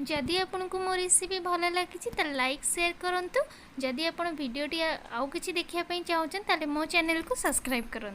जदि आपको मो रेसिपी भल लगी तो लाइक शेयर करूँ। जदि आप भिडियोटी आउ कि देखापी चाहूँ ताले मो चैनल को सब्सक्राइब करूँ।